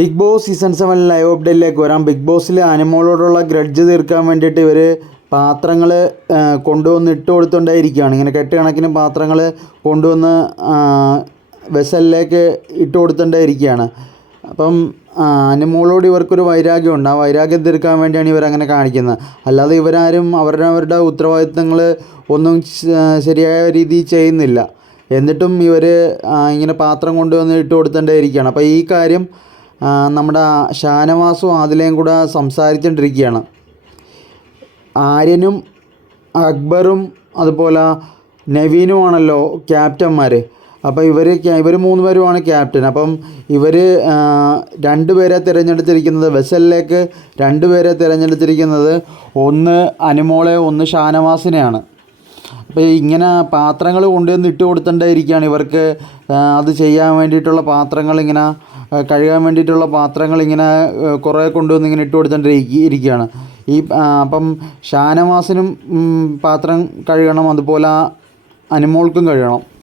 Big boss season seven live അപ്ഡേറ്റിലേക്ക് വരാം. Big ബോസിൽ അനിമോളോടുള്ള grudge തീർക്കാൻ വേണ്ടിയിട്ട് ഇവർ പാത്രങ്ങൾ കൊണ്ടുവന്ന് ഇട്ട് കൊടുത്തുകൊണ്ടേയിരിക്കുകയാണ്. ഇങ്ങനെ കെട്ടുകണക്കിന് പാത്രങ്ങൾ കൊണ്ടുവന്ന് വെസലിലേക്ക് ഇട്ട് കൊടുത്തുകൊണ്ടേയിരിക്കുകയാണ്. അപ്പം അനിമോളോട് ഇവർക്കൊരു വൈരാഗ്യമുണ്ട്. ആ വൈരാഗ്യം തീർക്കാൻ വേണ്ടിയാണ് ഇവരങ്ങനെ കാണിക്കുന്നത്. അല്ലാതെ ഇവരാരും അവരുടെ ഉത്തരവാദിത്തങ്ങൾ ഒന്നും ശരിയായ രീതിയിൽ ചെയ്യുന്നില്ല. എന്നിട്ടും ഇവർ ഇങ്ങനെ പാത്രം കൊണ്ടുവന്ന് ഇട്ട് കൊടുത്തുകൊണ്ടേയിരിക്കുകയാണ്. അപ്പോൾ ഈ കാര്യം നമ്മുടെ ഷാനവാസും ആദിലയും കൂടെ സംസാരിച്ചുകൊണ്ടിരിക്കുകയാണ് ആര്യനും അക്ബറും അതുപോലെ നവീനുമാണല്ലോ ക്യാപ്റ്റന്മാർ അപ്പോൾ ഇവർ ഇവർ മൂന്ന് പേരുമാണ് ക്യാപ്റ്റൻ. അപ്പം ഇവർ രണ്ട് പേരെ തിരഞ്ഞെടുത്തിരിക്കുന്നത് വെസലിലേക്ക് രണ്ട് പേരെ തിരഞ്ഞെടുത്തിരിക്കുന്നത് ഒന്ന് അനുമോളെ ഒന്ന് ഷാനവാസിനെയാണ്. അപ്പോൾ ഇങ്ങനെ പാത്രങ്ങൾ കൊണ്ടുവന്ന് ഇട്ട് കൊടുത്തേണ്ടിയിരിക്കുകയാണ് ഇവർക്ക് അത് ചെയ്യാൻ വേണ്ടിയിട്ടുള്ള പാത്രങ്ങൾ ഇങ്ങനെ കഴുകാൻ വേണ്ടിയിട്ടുള്ള പാത്രങ്ങൾ ഇങ്ങനെ കുറേ കൊണ്ടുവന്ന് ഇങ്ങനെ ഇട്ട് കൊടുത്തേണ്ടി ഇരിക്കുകയാണ്. ഈ അപ്പം ഷാനവാസിനും പാത്രം കഴുകണം അതുപോലെ അനുമോൾക്കും കഴുകണം.